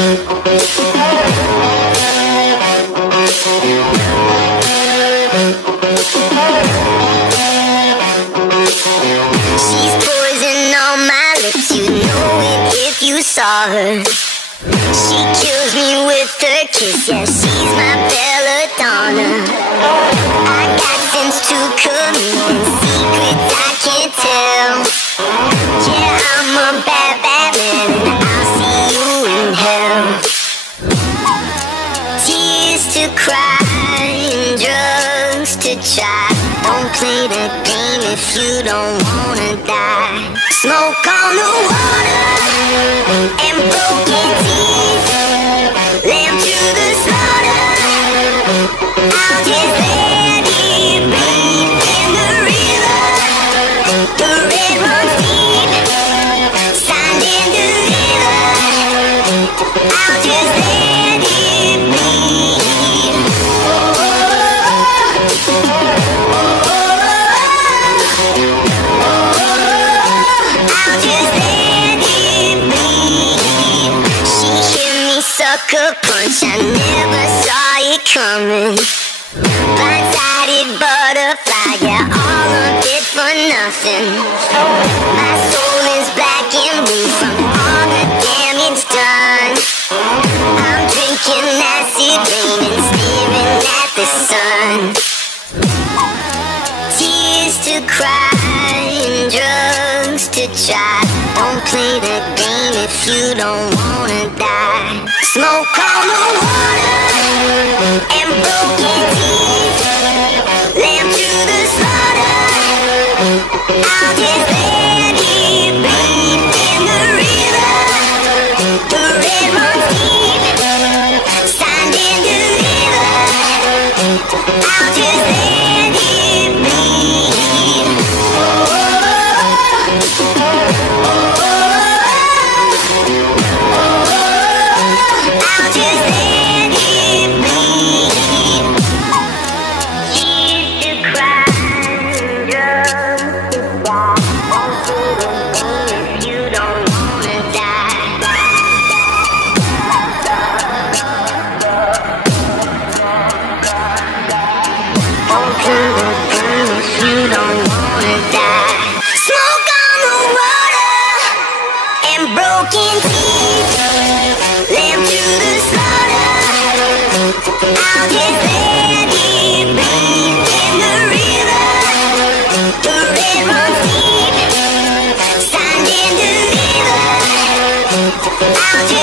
She's poison on my lips, you know it if you saw her. She kills me with her kiss, yeah, she's my belladonna. I got sense to commit, secrets I can't tell. Yeah, I'm a bad, bad man, and I'll see you in hell. Tears to cry and drugs to try. Don't play the game if you don't wanna die. Smoke on the water and broken teeth, lamb to the slaughter. I'll just let it bleed in the river. The red runs deep, signed and delivered. I'll just let it bleed. Sucker punch, I never saw it coming. Blindsided butterfly, yeah, all of it for nothing. My soul is black and blue from all the damage done. I'm drinking acid rain and staring at the sun. Tears to cry and drugs to try. Don't play the game if you don't wanna die. Smoke on the water and broken teeth, lamb to the slaughter. I'll just let it bleed in the river. The red runs deep, signed and delivered. I'll just let it bleed. I'll just let it bleed. Tears to cry, drugs to die. Won't do the thing if you don't wanna die. Won't do the thing if you don't wanna die. Smoke on the water and broken teeth, lamb to the slaughter. I'll just let it bleed in the river. The red runs deep, signed and delivered. I'll just